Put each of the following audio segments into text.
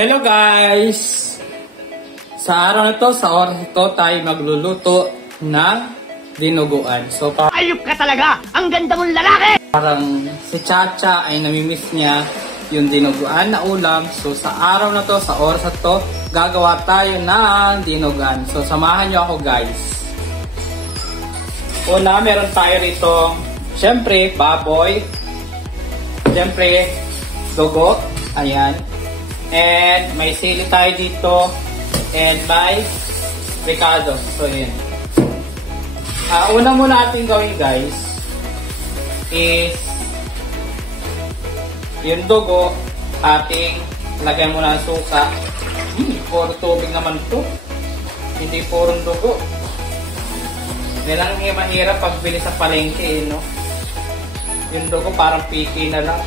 Hello guys! Sa araw na to, sa oras na to, tayo magluluto ng dinuguan. So, ayup ka talaga! Ang ganda mong lalaki! Parang si Chacha ay namimiss niya yung dinuguan na ulam. So, sa araw na to, sa oras na to, gagawa tayo ng dinuguan. So, samahan nyo ako guys. Una, meron tayo rito, syempre, baboy. Syempre, dugo. Ayan. And may sili tayo dito. And may ricado. So, yun. Una muna natin gawin guys is yung dugo ating lagyan muna ng suka. Puro tubig naman ito. Hindi puro dugo. Yan lang yung mahirap pagbili sa palengke, no? Yung dugo parang piki na lang.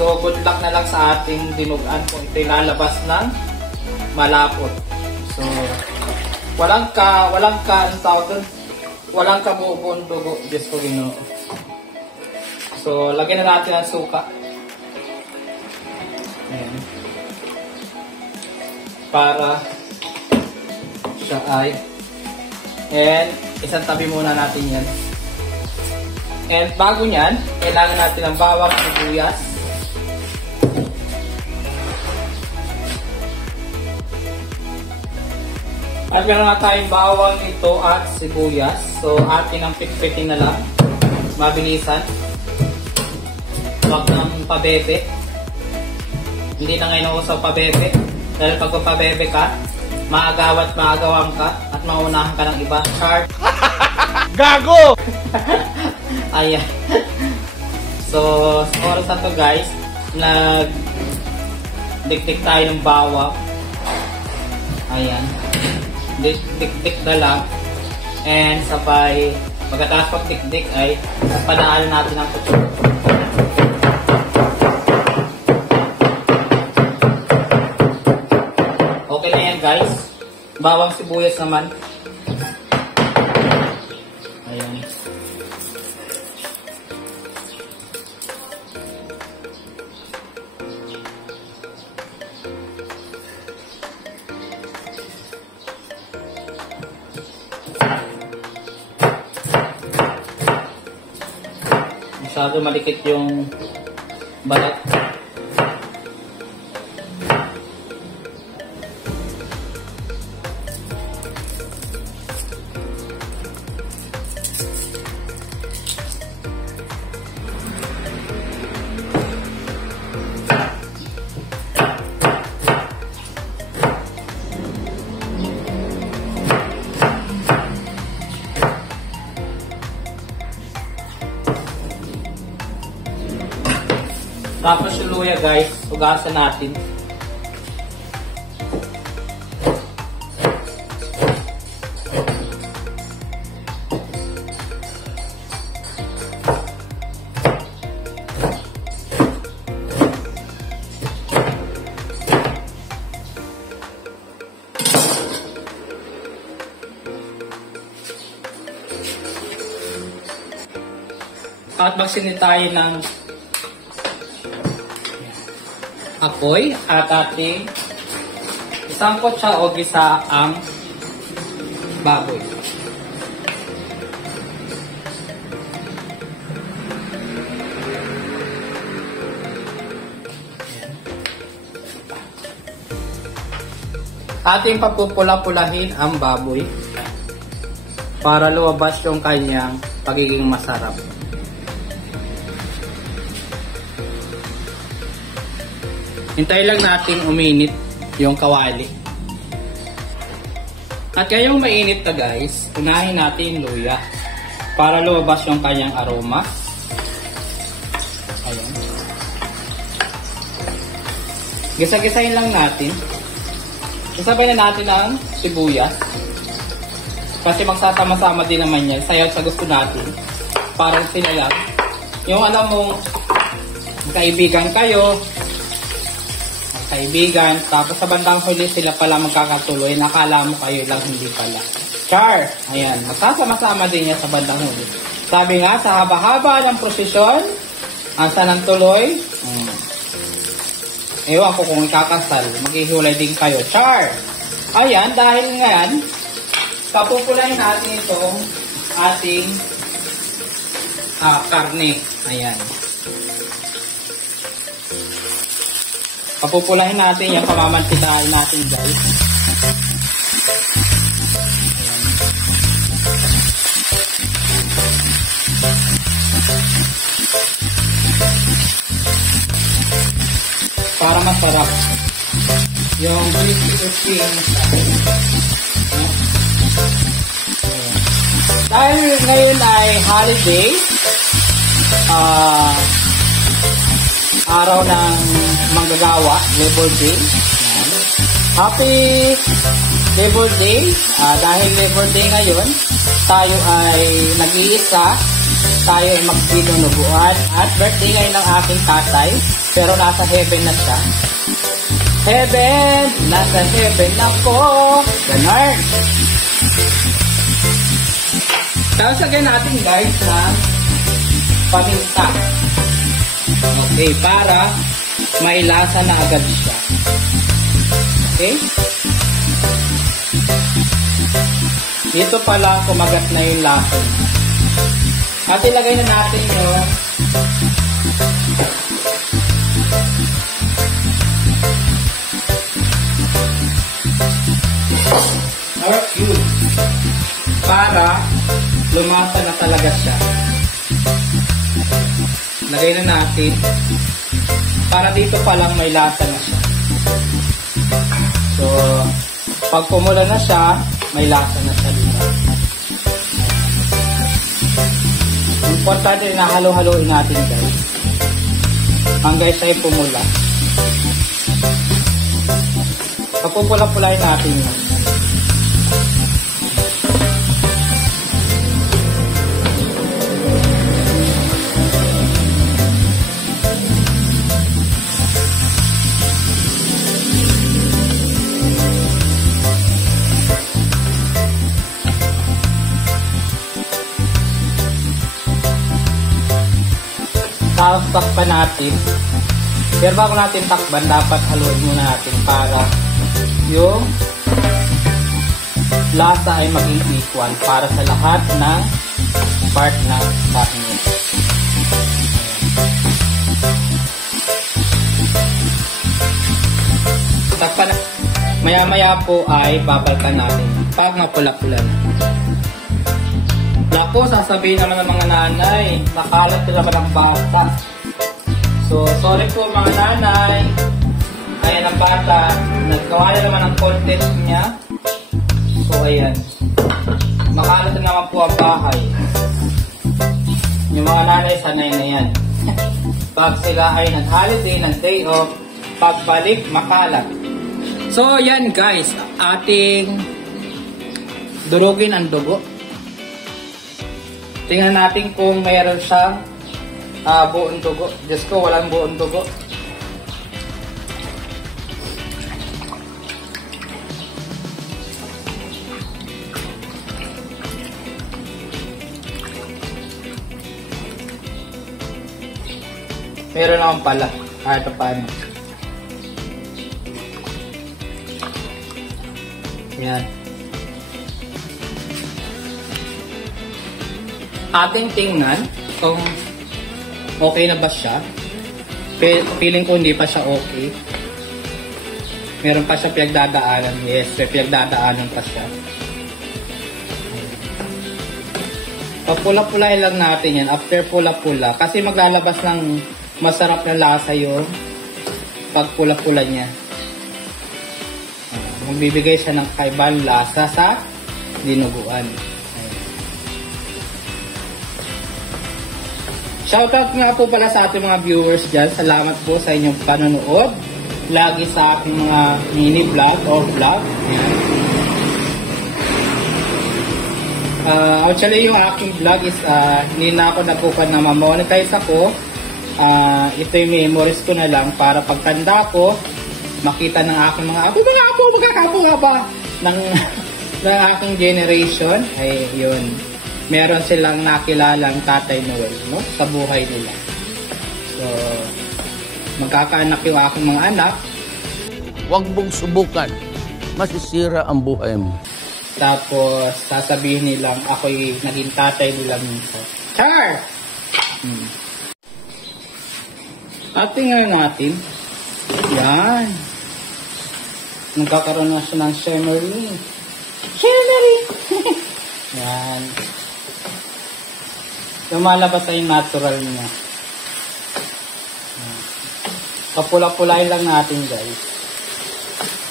So, good luck na lang sa ating dinuguan kung ito'y lalabas ng malapot. So, walang kabubuong dugo. Diyos ko Ginoo. So, lagyan na natin ang suka. Ayan. Para siya ay. And, isang tabi muna natin yan. And, bago nyan, kailangan natin ng bawang sibuyas. At meron na tayong bawang ito at sibuyas. So, atin ang pitpitin na lang. Mabilisan. Huwag ng pabebe. Hindi na ngayon ako sa pabebe. Dahil pag pabebe ka, maagawat maagawang ka at maunahan ka ng iba. Char. Gago! Ayan. So, sa oras na to guys, nagdikdik tayo ng bawang. Ayan. Dikdik na lang. And sabay, pagkatapos pagdikdik ay padaan natin ang kutsura. Okay na yan guys. Bawang sibuyas naman. Ayan. Masyado malikit yung balat. Tapos yung luya guys, hugasan natin. At magsinit tayo ng apoy at ating isangkot siya o gisa ang baboy. Ating papupula-pulahin ang baboy para lumabas yung kanyang pagiging masarap. Hintayin lang natin uminit yung kawali. At kaya yung mainit na guys, unahin natin yung luya para lumabas yung kanyang aroma. Ayan. Gisa-gisahin lang natin. Isabay na natin ang sibuyas. Kasi magsasama-sama din naman yan. Sayaw sa gusto natin. Parang sinalang. Yung alam mong kaibigan kayo, tapos sa bandang huli sila pala magkakatuloy, nakala mo kayo lang, hindi pala. Char! Ayan, magsasama-sama din niya sa bandang huli. Sabi nga, sa haba-haba ng prosesyon, asa ng tuloy, Ewan ko kung ikakasal, maghihiwalay din kayo. Char! Ayan, dahil ngayon, papupulahin natin itong ating karne. Ayan. Papupulahin natin yan, pamamantikain natin guys. Para masarap yung crispy. Dahil ngayon ay holiday, araw ng manggagawa, Labor Day. Happy Labor Day. Dahil Labor Day ngayon, tayo ay nag-iisa, tayo ay magdinunubuan, at birthday ngayon ng aking tatay, pero nasa heaven na siya. Heaven! Nasa heaven ako! Ganon! Tapos lagyan natin guys ng paminta. Okay, para may lasa na agad siya. Okay? Dito pala kumagat na yung lasa. At ilagay na natin yung cube para lumasa na talaga siya. Lagay na natin para dito pa lang may lasa na siya. So, pag pumula na siya, may lasa na siya dito. Importante na halo-haloin natin guys. Hanggang siya ay pumula. Papupula-pulain natin yun. Tapos takpan natin. Pero bago natin takban, dapat haluin muna natin para yung lasa ay maging equal para sa lahat ng part ng karne. Takpan na. Maya-maya po ay babalkan natin pag mapula-pula na. Naku, sasabihin naman ng mga nanay, nakalat na naman ang bata. So, sorry po mga nanay. Ayan ang bata, naggawa na naman ang content niya. So, ayan. Nakalat na naman po ang bahay. Yung mga nanay, sanay na yan. Pag sila ay nag-holiday, nag-day off, pagbalik, makalat. So, ayan guys, ating durugin ang dugo. Tingnan natin kung mayroon siyang buong dugo. Diyos ko, walang buong dugo. Meron naman pala. Ito paano. Yan. Ating tingnan kung okay na ba siya. Feeling ko hindi pa siya okay. Meron pa siya pinagdadaanan. Yes, may pinagdadaanan pa siya. Papula-pulay lang natin yan. After pula-pula. Kasi maglalabas ng masarap na lasa yung pagpula-pula niya. Magbibigay siya ng kaibang lasa sa dinuguan. Shoutout nga po pala sa ating mga viewers dyan. Salamat po sa inyong panonood. Lagi sa ating mga mini vlog or vlog. Actually, yung aking vlog is hindi na ako nagkukan na ma-monetize ako. Ito yung memories ko na lang para pagtanda ko, makita ng aking mga magkakapo nga ba ng aking generation. Ay, yun. Meron silang nakilalang Tatay Noel, no? Sa buhay nila. So, magkakaanak yung aking mga anak. Huwag mong subukan. Masisira ang buhay mo. Tapos, sasabihin nilang ako'y naging tatay nila minsan. Char! At tingnan natin. Yan. Nagkakaroon na siya ng shimmering. Shimmering! Yan. Lumalabas ay natural niya. Kapula-pulain lang natin, guys.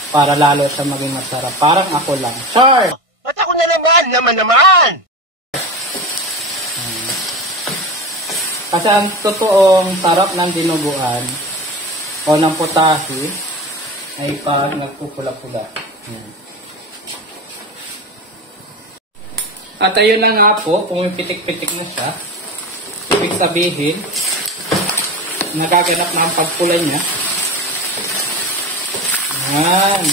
Para lalo siya maging masarap. Parang ako lang. Char! Ba't ako na naman? Kasi ang totoong sarap ng dinuguan o ng putahe ay pag nagpupula-pula. At ayun na nga po, pumipitik-pitik na siya. Ibig sabihin, nagaganap na ang pagpula niya. Yan.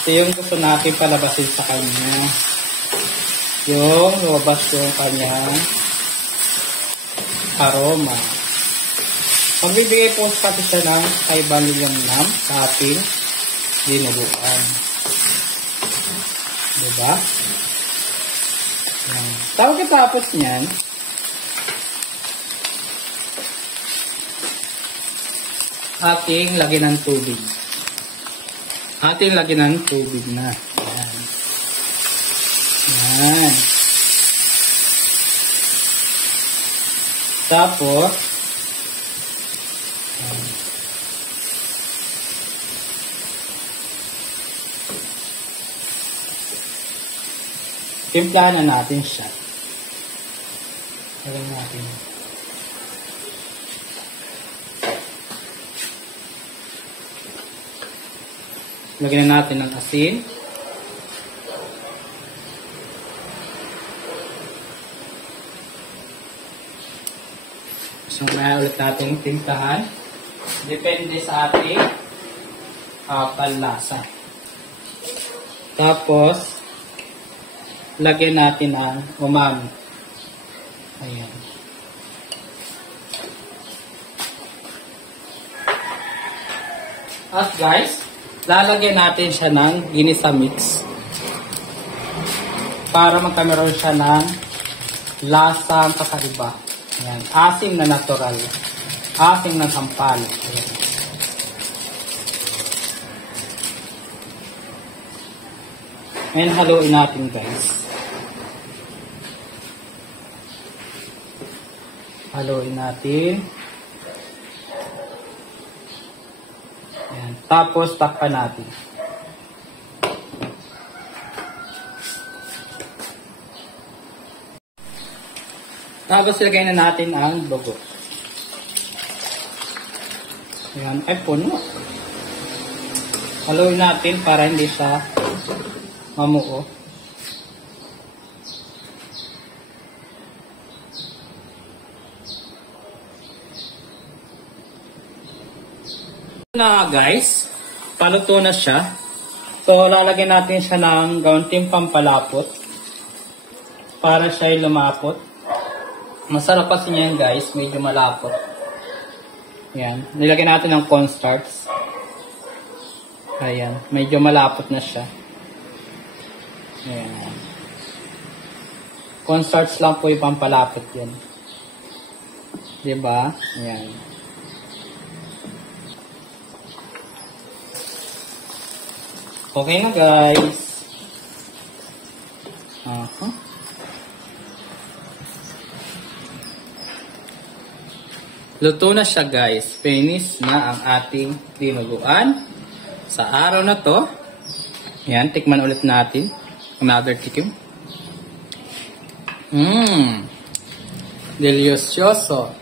Ito yung gusto natin palabasin sa kanya. Yung lumabas yung kanyang aroma. Magbibigay po pati siya ng kaibang lilamnam sa ating dinuguan. Diba? Tapos niyan, ating lagyan ng tubig. Ating lagyan ng tubig na. Yan. Yan. Tapos, timplahan na natin siya. Lagyan natin. Lagyan na natin ng asin. So, may ulit natin timplahan. Depende sa ating panlasa. Tapos, lagyan natin ang umami. Ayan. At guys, lalagyan natin siya ng ginisa mix para magkameron siya ng lasang kakaiba. Ayan. Asim na natural. Asim na sampal. Ayan. Ayan, haluin natin guys. Haluin natin. Ayan. Tapos, takpan natin. Tapos, lagay na natin ang dugo. Ayan. Ay, puno. Haluin natin para hindi siya mamuo. Na guys, paluto na siya. So, lalagyan natin siya ng kaunting pampalapot para siya ay lumapot. Masarap kasi niyan guys, medyo malapot. Ayan, nilagyan natin ng cornstarch. Ayan, medyo malapot na siya. Ayan. Cornstarch lang po yung pampalapot yun. Diba? Ayan. Okay na guys. Luto na siya guys. Finish na ang ating dinuguan. Sa araw na to. Yan, tikman ulit natin. Another tikim. Delicioso.